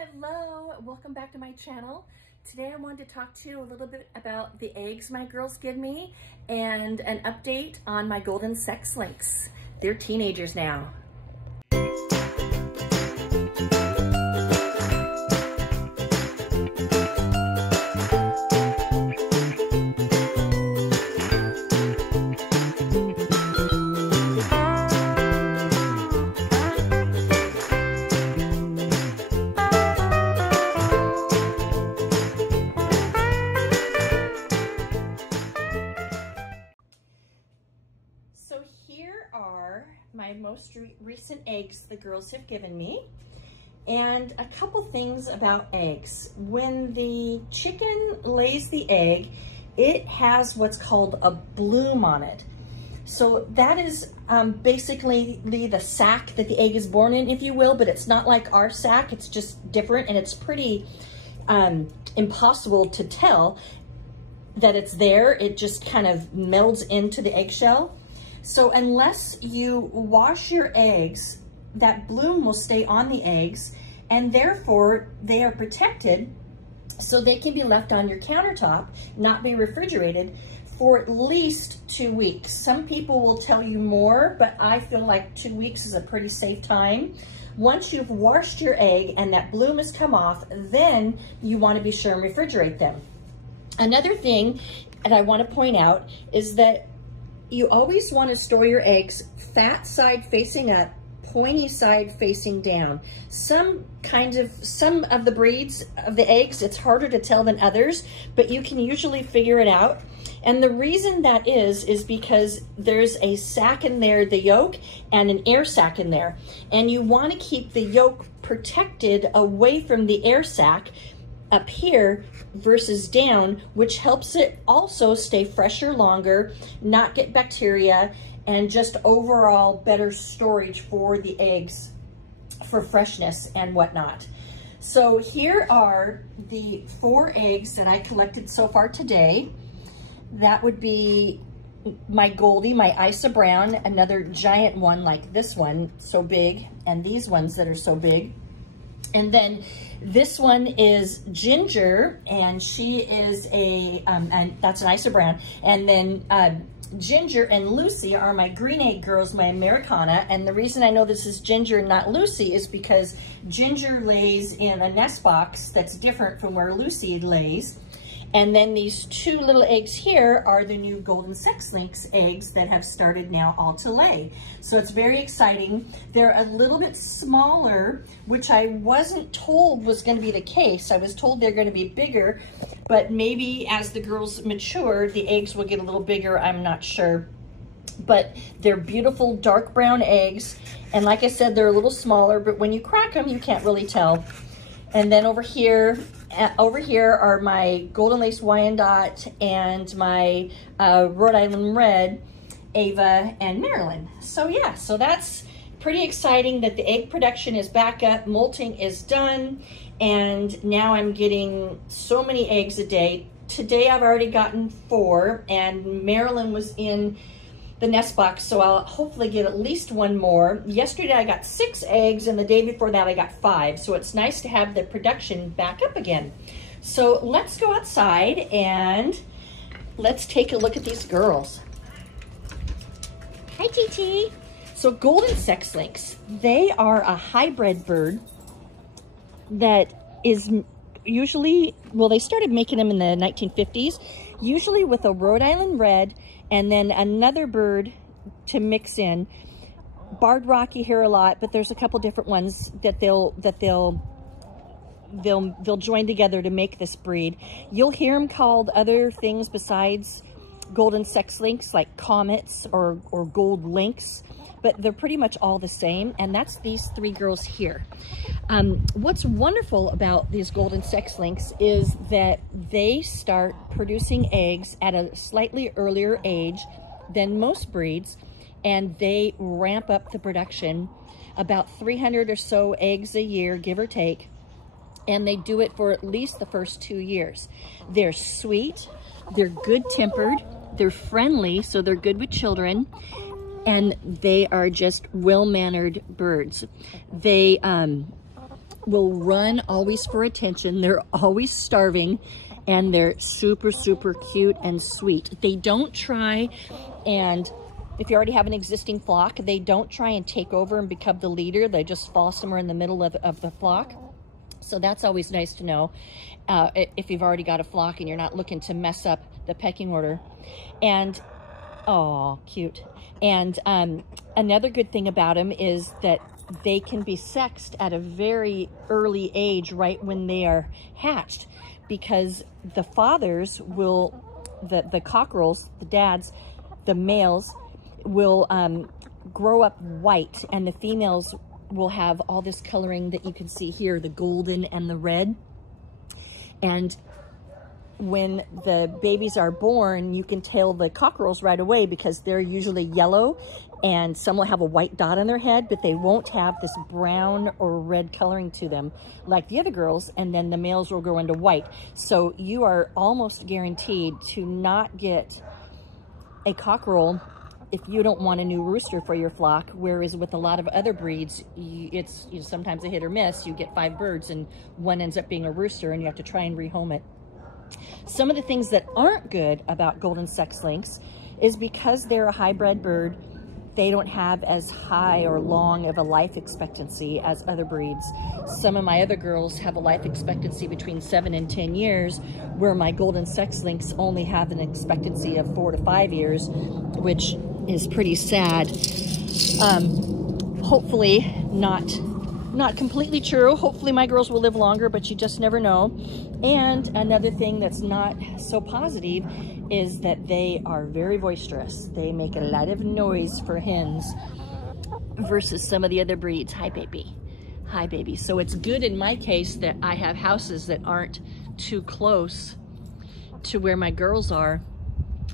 Hello, welcome back to my channel. Today I wanted to talk to you a little bit about the eggs my girls give me and an update on my golden sex links. They're teenagers now. So here are my most recent eggs the girls have given me, and a couple things about eggs. When the chicken lays the egg, it has what's called a bloom on it. So that is basically the sac that the egg is born in, if you will, but it's not like our sac, it's just different, and it's pretty impossible to tell that it's there. It just kind of melds into the eggshell. So unless you wash your eggs, that bloom will stay on the eggs, and therefore they are protected so they can be left on your countertop, not be refrigerated for at least 2 weeks. Some people will tell you more, but I feel like 2 weeks is a pretty safe time. Once you've washed your egg and that bloom has come off, then you want to be sure and refrigerate them. Another thing that I want to point out is that you always want to store your eggs fat side facing up, pointy side facing down. Some of the breeds of the eggs, it's harder to tell than others, but you can usually figure it out. And the reason that is because there's a sac in there, the yolk, and an air sac in there. And you want to keep the yolk protected away from the air sac up here versus down, which helps it also stay fresher longer, not get bacteria, and just overall better storage for the eggs for freshness and whatnot. So here are the 4 eggs that I collected so far today. That would be my Goldie, my Isa Brown, another giant one like this one, so big, and these ones that are so big. And then this one is Ginger, and she is and that's an Isa Brown. And then Ginger and Lucy are my green egg girls, my Americana. And the reason I know this is Ginger and not Lucy is because Ginger lays in a nest box that's different from where Lucy lays. And then these 2 little eggs here are the new golden sex links eggs that have started now all to lay. So it's very exciting. They're a little bit smaller, which I wasn't told was going to be the case. I was told they're going to be bigger, but maybe as the girls mature, the eggs will get a little bigger. I'm not sure. But they're beautiful dark brown eggs. And like I said, they're a little smaller, but when you crack them, you can't really tell. And then over here are my Golden Lace Wyandotte and my Rhode Island Red, Ava and Marilyn. So yeah, so that's pretty exciting that the egg production is back up, molting is done, and now I'm getting so many eggs a day. Today I've already gotten 4, and Marilyn was in the nest box, so I'll hopefully get at least 1 more. Yesterday I got 6 eggs, and the day before that I got 5, so it's nice to have the production back up again. So let's go outside and let's take a look at these girls. Hi, TT. So golden sex links, they are a hybrid bird that is usually, well, they started making them in the 1950s, usually with a Rhode Island Red and then another bird to mix in. Barred Rock you hear a lot, but there's a couple different ones that they'll join together to make this breed. You'll hear them called other things besides golden sex links, like comets or gold lynx, but they're pretty much all the same, and that's these 3 girls here. What's wonderful about these golden sex links is that they start producing eggs at a slightly earlier age than most breeds, and they ramp up the production about 300 or so eggs a year, give or take, and they do it for at least the first 2 years. They're sweet, they're good-tempered, they're friendly, so they're good with children, and they are just well-mannered birds. They will run always for attention. They're always starving, and they're super, super cute and sweet. They don't try, and if you already have an existing flock, they don't try and take over and become the leader. They just fall somewhere in the middle of the flock. So that's always nice to know if you've already got a flock and you're not looking to mess up the pecking order. And, oh, cute. And another good thing about them is that they can be sexed at a very early age, right when they are hatched, because the fathers will, the cockerels, the dads, the males will grow up white, and the females will have all this coloring that you can see here, the golden and the red. And when the babies are born, you can tell the cockerels right away because they're usually yellow, and some will have a white dot on their head, but they won't have this brown or red coloring to them like the other girls, and then the males will grow into white. So you are almost guaranteed to not get a cockerel if you don't want a new rooster for your flock, whereas with a lot of other breeds, it's sometimes a hit or miss. You get 5 birds and one ends up being a rooster, and you have to try and rehome it. Some of the things that aren't good about golden Sexlinks is because they're a hybrid bird, they don't have as high or long of a life expectancy as other breeds. Some of my other girls have a life expectancy between 7 and 10 years, where my golden Sexlinks only have an expectancy of 4 to 5 years, which is pretty sad. Hopefully not completely true. Hopefully my girls will live longer, but you just never know. And another thing that's not so positive is that they are very boisterous. They make a lot of noise for hens versus some of the other breeds. Hi, baby. Hi, baby. So it's good in my case that I have houses that aren't too close to where my girls are,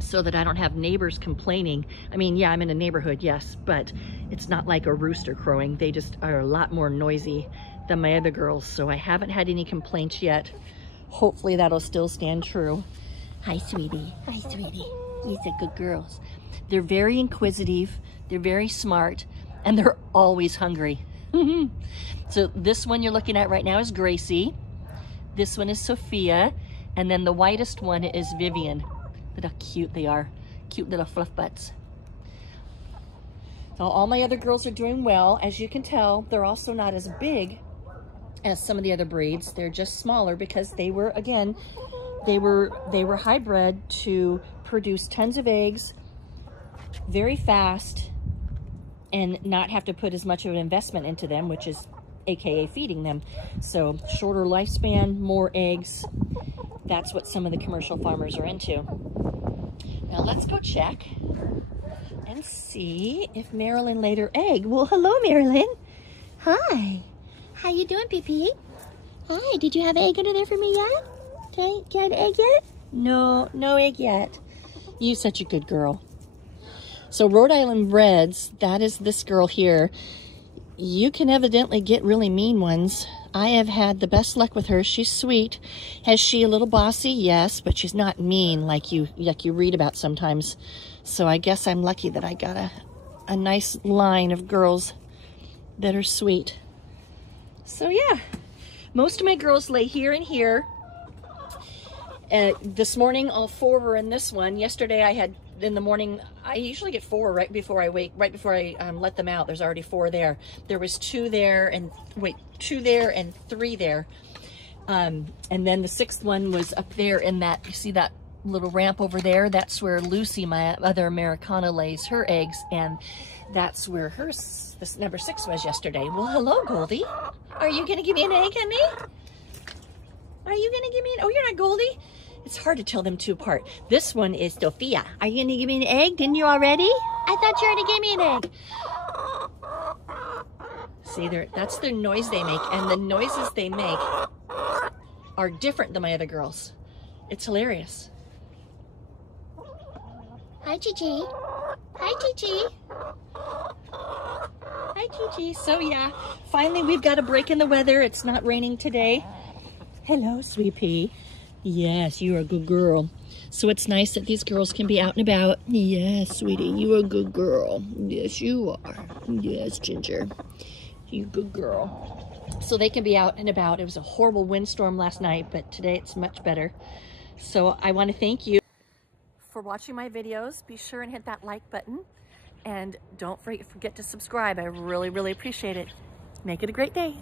so that I don't have neighbors complaining. I mean, yeah, I'm in a neighborhood, yes, but it's not like a rooster crowing. They just are a lot more noisy than my other girls, so I haven't had any complaints yet. Hopefully that'll still stand true. Hi, sweetie. Hi, sweetie. These are good girls. They're very inquisitive, they're very smart, and they're always hungry. So this one you're looking at right now is Gracie. This one is Sophia, and then the whitest one is Vivian. Look how cute they are. Cute little fluff butts. So all my other girls are doing well. As you can tell, they're also not as big as some of the other breeds. They're just smaller because they were, again, they were hybrid to produce tons of eggs very fast and not have to put as much of an investment into them, which is AKA feeding them. So shorter lifespan, more eggs. That's what some of the commercial farmers are into. Now let's go check and see if Marilyn laid her egg. Well, hello, Marilyn. Hi. How you doing, Pee-Pee? Hi, did you have an egg under there for me yet? Okay, got an egg yet? No, no egg yet. You're such a good girl. So Rhode Island Reds, that is this girl here. You can evidently get really mean ones. I have had the best luck with her. She's sweet. Has she a little bossy? Yes, but she's not mean like you read about sometimes. So I guess I'm lucky that I got a nice line of girls that are sweet. So yeah, most of my girls lay here and here. This morning, all 4 were in this one. Yesterday I had, in the morning, I usually get 4 right before I let them out. There's already 4 there. There was 2 there and, 2 there and 3 there. And then the 6th one was up there in that, you see that little ramp over there? That's where Lucy, my other Americana, lays her eggs, and that's where hers, this number 6 was yesterday. Well, hello, Goldie. Are you gonna give me an egg, honey? Are you gonna give me an, oh, you're not Goldie? It's hard to tell them 2 apart. This one is Sophia. Are you gonna give me an egg? Didn't you already? I thought you already gave me an egg. See, that's the noise they make, and the noises they make are different than my other girls. It's hilarious. Hi, Gigi. Hi, Gigi. Hi, Gigi. So yeah, finally we've got a break in the weather. It's not raining today. Hello, sweet pea. Yes, you are a good girl. So it's nice that these girls can be out and about. Yes, sweetie, you are a good girl. Yes, you are. Yes, Ginger. You good girl. so they can be out and about. It was a horrible windstorm last night, but today it's much better. So I want to thank you for watching my videos. Be sure and hit that like button, and don't forget to subscribe. I really, really appreciate it. Make it a great day.